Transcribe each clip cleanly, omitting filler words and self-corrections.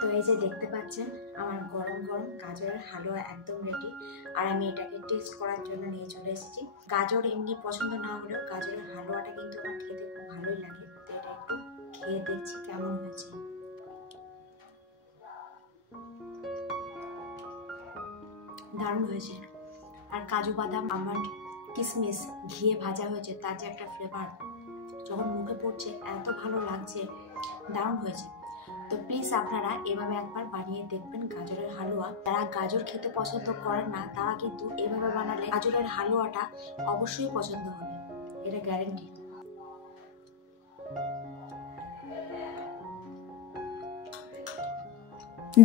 তো এই যে দেখতে পাচ্ছেন আমার গরম গরম গাজরের হালুয়া একদম রেডি। আর আমি এটাকে টেস্ট করার জন্য নিয়ে চলে এসেছি। গাজর এমনি পছন্দ না হলেও গাজরের হালুয়াটা কিন্তু আমার খেতে খুব ভালোই লাগে। তো এটা একটু খেয়ে দেখছি কেমন হয়েছে। দারুণ হয়েছে। আর কাজু বাদাম আমন্ড কিশমিশ ঘিয়ে ভাজা হয়েছে, তার যে একটা ফ্লেভার যখন মুখে পড়ছে এত ভালো লাগছে, দারুণ হয়েছে। তো প্লিজ আপনারা এভাবে একবার বানিয়ে দেখবেন গাজরের হালুয়া। যারা গাজর খেতে পছন্দ করেন না তারা কিন্তু এভাবে বানালে গাজরের হালুয়াটা অবশ্যই পছন্দ হবে, এটা গ্যারেন্টি।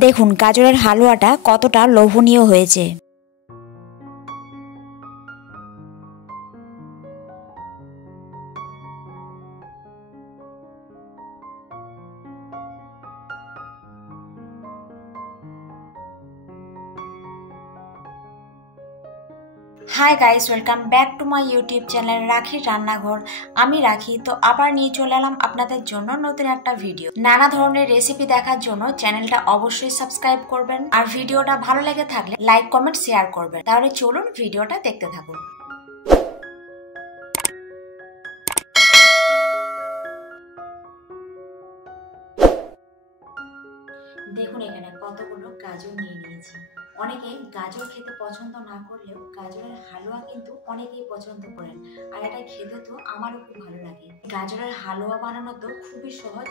দেখুন গাজরের হালুয়াটা কতটা লোভনীয় হয়েছে। Hi guys, welcome back to my YouTube channel রাখির রান্নাঘর। আমি রাখি। তো আবার নিয়ে চলে এলাম আপনাদের জন্য নতুন একটা ভিডিও। নানা ধরনের রেসিপি দেখার জন্য চ্যানেলটা অবশ্যই সাবস্ক্রাইব করবেন, আর ভিডিওটা ভালো লেগে থাকলে লাইক কমেন্ট শেয়ার করবেন। তাহলে চলুন ভিডিওটা দেখতে থাকুন। দেখুন এখানে কতগুলো গাজর নিয়ে নিয়েছি। অনেকেই গাজর খেতে পছন্দ না করলেও গাজরের হালুয়া কিন্তু অনেকেই পছন্দ করেন, আর এটা খেতে তো আমারও খুব ভালো লাগে। গাজরের হালুয়া বানানো তো খুবই সহজ,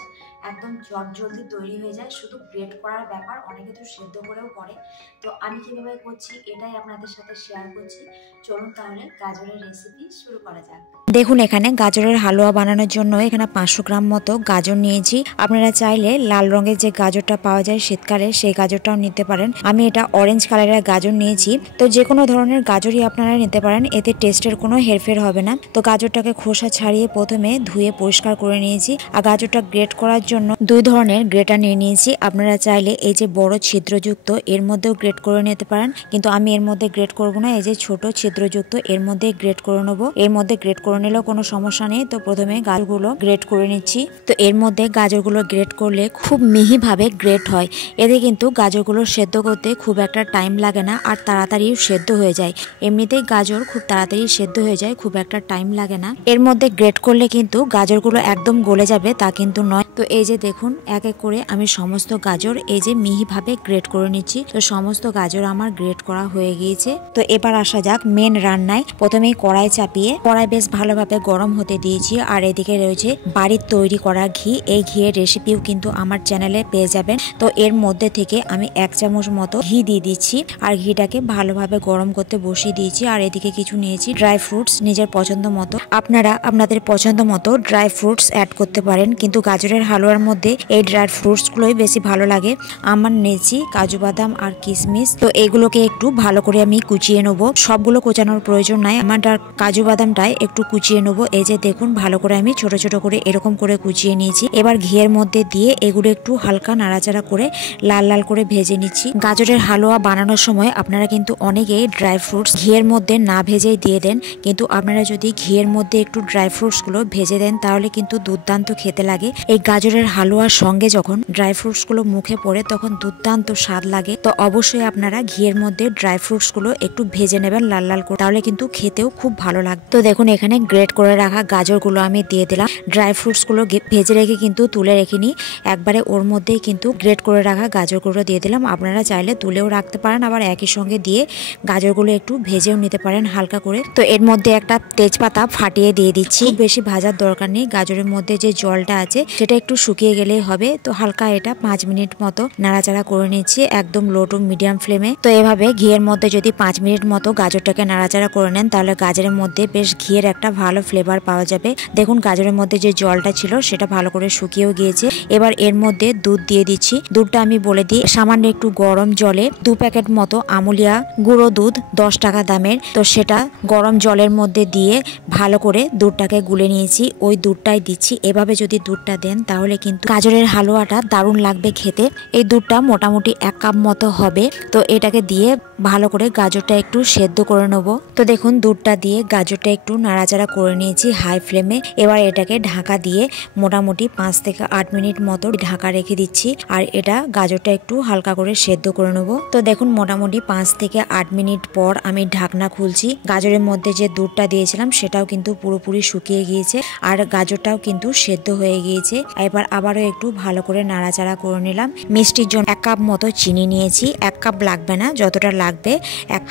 একদম জলদি তৈরি হয়ে যায়, শুধু গ্রেট করার ব্যাপার। অনেকে তো সেদ্ধ করেও করে। তো আমি কিভাবে করছি এটাই আপনাদের সাথে শেয়ার করছি। চলুন তাহলে গাজরের রেসিপি শুরু করা যাক। দেখুন এখানে গাজরের হালুয়া বানানোর জন্য এখানে 500 গ্রাম মতো গাজর নিয়েছি। আপনারা চাইলে লাল রঙের যে গাজরটা পাওয়া যায় শীতকালে সেই গাজরটাও নিতে পারেন। আমি এটা অরেঞ্জ কালারের গাজর নিয়েছি। তো যে কোনো ধরনের গাজরই আপনারা নিতে পারেন, এতে টেস্টের কোনো হেরফের হবে না। তো গাজরটাকে খোসা ছাড়িয়ে প্রথমে ধুয়ে পরিষ্কার করে নিয়েছি। আর গাজরটা গ্রেট করার জন্য 2 ধরনের গ্রেটার নিয়ে নিয়েছি। আপনারা চাইলে এই যে বড় ছিদ্রযুক্ত এর মধ্যেও গ্রেট করে নিতে পারেন, কিন্তু আমি এর মধ্যে গ্রেট করব না। এই যে ছোট ছিদ্রযুক্ত এর মধ্যে গ্রেট করে নেবো। এর মধ্যে গ্রেট করে নিলেও কোনো সমস্যা নেই। তো প্রথমে গাজরগুলো গ্রেট করে নিচ্ছি। তো এর মধ্যে গাজরগুলো গ্রেট করলে খুব মিহিভাবে গ্রেট হয়। এতে কিন্তু গাজরগুলো সেদ্ধ করতে খুব একটা টাইম লাগে না, আর তাড়াতাড়ি সেদ্ধ হয়ে যায়। এমনিতেই গাজর খুব তাড়াতাড়ি সেদ্ধ হয়ে যায়, খুব একটা টাইম লাগে না। এর মধ্যে গ্রেট করলে কিন্তু গাজরগুলো একদম গলে যাবে তা কিন্তু নয়। তো এই যে দেখুন এক এক করে আমি সমস্ত গাজর এই যে মিহিভাবে গ্রেট করে নিচ্ছি। তো সমস্ত গাজর আমার গ্রেট করা হয়ে গিয়েছে। তো এবার আসা যাক মেন রান্নায়। প্রথমেই কড়াই চাপিয়ে কড়াই বেশ ভালোভাবে গরম হতে দিয়েছি। আর এদিকে রয়েছে বাড়ির তৈরি করা ঘি। এই ঘিয়ের রেসিপিও কিন্তু আমার চ্যানেলে পেয়ে যাবেন। তো এর মধ্যে থেকে আমি 1 চামচ মতো ঘি দিয়ে দিচ্ছি, আর ঘিটাকে ভালোভাবে গরম করতে বসিয়ে দিয়েছি। আর এদিকে কিছু নিয়েছি ড্রাই ফ্রুটস নিজের পছন্দ মতো। আপনারা আপনাদের পছন্দ মতো ড্রাই ফ্রুটস অ্যাড করতে পারেন, কিন্তু গাজরের হালুয়ার মধ্যে এই ড্রাই ফ্রুটস গুলোই বেশি ভালো লাগে। আমার নিয়েছি কাজু বাদাম আর কিশমিশ। তো এগুলোকে একটু ভালো করে আমি কুচিয়ে নেবো। সবগুলো কোচানোর প্রয়োজন নাই, আমার কাজু বাদামটাই একটু কুচিয়ে নেবো। এই যে দেখুন ভালো করে আমি ছোট ছোট করে এরকম করে কুচিয়ে নিয়েছি। এবার ঘিয়ের মধ্যে দিয়ে এগুলো একটু হালকা নাড়াচাড়া করে লাল লাল করে ভেজে নিচ্ছি। গাজরের হালুয়া বানানোর সময় আপনারা কিন্তু অনেকেই ড্রাই ফ্রুটস ঘিয়ের মধ্যে না ভেজেই দিয়ে দেন, কিন্তু আপনারা যদি ঘিয়ের মধ্যে একটু ড্রাই ফ্রুটস গুলো ভেজে দেন তাহলে কিন্তু দুর্দান্ত খেতে লাগে। এই গাজরের হালুয়ার সঙ্গে যখন ড্রাই ফ্রুটস গুলো মুখে পড়ে তখন দুর্দান্ত স্বাদ লাগে। তো অবশ্যই আপনারা ঘিয়ের মধ্যে ড্রাই ফ্রুটস গুলো একটু ভেজে নেবেন লাল লাল করে, তাহলে কিন্তু খেতেও খুব ভালো লাগবে। তো দেখুন এখানে গ্রেট করে রাখা গাজরগুলো আমি দিয়ে দিলাম। ড্রাই ফ্রুটস গুলো ভেজে রেখে কিন্তু তুলে রেখিনি, একবারে ওর মধ্যেই কিন্তু গ্রেট করে রাখা গাজরগুলো দিয়ে দিলাম। আপনারা চাইলে তুলেও রাখতে পারেন, আবার একই সঙ্গে দিয়ে গাজরগুলো একটু ভেজেও নিতে পারেন হালকা করে। তো এর মধ্যে একটা তেজপাতা ফাটিয়ে দিয়ে দিচ্ছি। বেশি ভাজার দরকার নেই, গাজরের মধ্যে যে জলটা আছে সেটা একটু শুকিয়ে গেলেই হবে। তো হালকা এটা 5 মিনিট মতো নাড়াচাড়া করে নিচ্ছি একদম লো টু মিডিয়াম ফ্লেমে। তো এভাবে ঘিয়ের মধ্যে যদি 5 মিনিট মতো গাজরটাকে নাড়াচাড়া করে নেন তাহলে গাজরের মধ্যে বেশ ঘিয়ের একটা ভালো ফ্লেভার পাওয়া যাবে। দেখুন গাজরের মধ্যে যে জলটা ছিল সেটা ভালো করে শুকিয়েও গিয়েছে। এবার এর মধ্যে দুধ দিয়ে দিচ্ছি। দুধটা আমি বলে দিই, সামান্য একটু গরম জলে 2 প্যাকেট মতো আমুলিয়া গুঁড়ো দুধ 10 টাকা দামের। তো সেটা গরম জলের মধ্যে দিয়ে ভালো করে দুধটাকে গুলে নিয়েছি, ওই দুধটাই দিচ্ছি। এভাবে যদি দুধটা দেন তাহলে কিন্তু গাজরের হালুয়াটা দারুণ লাগবে খেতে। এই দুধটা মোটামুটি 1 কাপ মতো হবে। তো এটাকে দিয়ে ভালো করে গাজরটা একটু সেদ্ধ করে নেব। তো দেখুন দুধটা দিয়ে গাজরটা একটু নাড়াচাড়া করে নিয়েছি হাই ফ্লেমে। এবার এটাকে ঢাকা দিয়ে মোটামুটি 5 থেকে 8 মিনিট মতো ঢাকা রেখে দিচ্ছি। আর এটা গাজরটা একটু হালকা করে সেদ্ধ করে নেব। তো দেখুন মোটামুটি 5 থেকে 8 মিনিট পর আমি ঢাকনা খুলছি। গাজরের মধ্যে যে দুধটা দিয়েছিলাম সেটাও কিন্তু পুরোপুরি শুকিয়ে গিয়েছে আর গাজরটাও কিন্তু সেদ্ধ হয়ে গিয়েছে। এবার আবারও একটু ভালো করে নাড়াচাড়া করে নিলাম। মিষ্টির জন্য 1 কাপ মতো চিনি নিয়েছি। 1 কাপ লাগবে না, যতটা লাগবে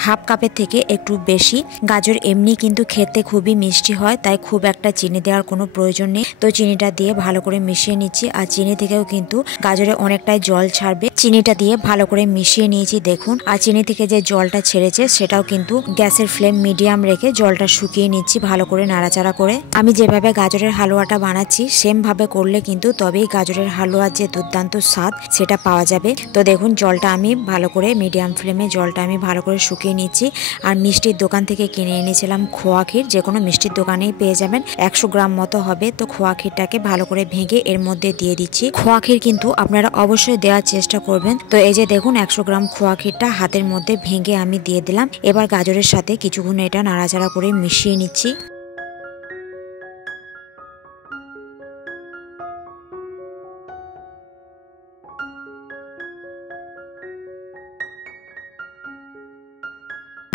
হাফ কাপের থেকে একটু বেশি। গাজর এমনি কিন্তু খেতে খুবই মিষ্টি হয়, তাই খুব একটা চিনি দেওয়ার কোনো প্রয়োজন নেই। তো চিনিটা দিয়ে ভালো করে মিশিয়ে নিচ্ছি। আর চিনি থেকেও কিন্তু গাজরে অনেকটাই জল ছাড়বে। চিনিটা দিয়ে ভালো করে মিশিয়ে নিয়েছি দেখুন। আর চিনি থেকে যে জলটা ছেড়েছে সেটাও কিন্তু গ্যাসের ফ্লেম মিডিয়াম রেখে জলটা শুকিয়ে নিচ্ছি ভালো করে নাড়াচাড়া করে। আমি যেভাবে গাজরের হালুয়াটা বানাচ্ছি সেম ভাবে করলে কিন্তু তবেই গাজরের হালুয়ার যে দুর্দান্ত স্বাদ সেটা পাওয়া যাবে। তো দেখুন জলটা আমি ভালো করে মিডিয়াম ফ্লেমে জলটা আমি ভালো করে শুকিয়ে নিচ্ছি। আর মিষ্টির দোকান থেকে কিনে এনেছিলাম খোয়া ক্ষীর, যে কোনো মিষ্টির দোকানেই পেয়ে যাবেন। 100 গ্রাম মতো হবে। তো খোয়া ক্ষীরটাকে ভালো করে ভেঙে এর মধ্যে দিয়ে দিচ্ছি। খোয়া ক্ষীর কিন্তু আপনারা অবশ্যই দেওয়ার চেষ্টা করবেন। তো এই যে দেখুন 100 গ্রাম খোয়া ক্ষীরটা হাতের মধ্যে ভেঙে আমি দিয়ে দিলাম। এবার গাজরের সাথে কিছুক্ষণ এটা নাড়াচাড়া করে মিশিয়ে নিচ্ছি।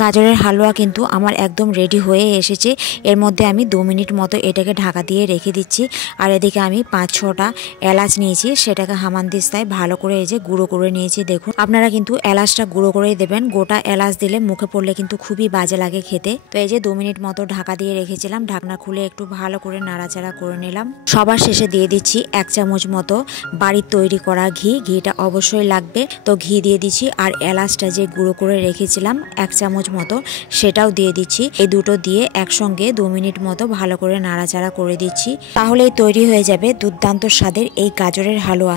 গাজরের হালুয়া কিন্তু আমার একদম রেডি হয়ে এসেছে। এর মধ্যে আমি 2 মিনিট মতো এটাকে ঢাকা দিয়ে রেখে দিচ্ছি। আর এদিকে আমি 5-6টা এলাচ নিয়েছি, সেটাকে হামানদিস্তায় ভালো করে এই যে গুঁড়ো করে নিয়েছি। দেখুন আপনারা কিন্তু এলাচটা গুঁড়ো করেই দেবেন, গোটা এলাচ দিলে মুখে পড়লে কিন্তু খুবই বাজে লাগে খেতে। তো এই যে 2 মিনিট মতো ঢাকা দিয়ে রেখেছিলাম, ঢাকনা খুলে একটু ভালো করে নাড়াচাড়া করে নিলাম। সবার শেষে দিয়ে দিচ্ছি 1 চামচ মতো বাড়ির তৈরি করা ঘি। ঘিটা অবশ্যই লাগবে, তো ঘি দিয়ে দিচ্ছি। আর এলাচটা যে গুঁড়ো করে রেখেছিলাম 1 চামচ মতো সেটাও দিয়ে দিচ্ছি। এই দুটো দিয়ে একসঙ্গে 2 মিনিট মতো ভালো করে নাড়াচাড়া করে দিচ্ছি। তাহলেই তৈরি হয়ে যাবে দুর্দান্ত স্বাদের এই গাজরের হালুয়া।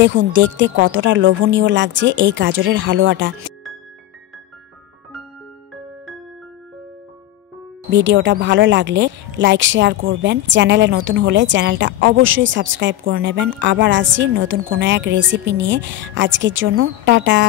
দেখুন দেখতে কতটা লোভনীয় লাগছে এই গাজরের হালুয়াটা। ভিডিওটা ভালো লাগলে লাইক শেয়ার করবেন। চ্যানেলে নতুন হলে চ্যানেলটা অবশ্যই সাবস্ক্রাইব করে নেবেন। আবার আসছি নতুন কোনো এক রেসিপি নিয়ে। আজকের জন্য টাটা।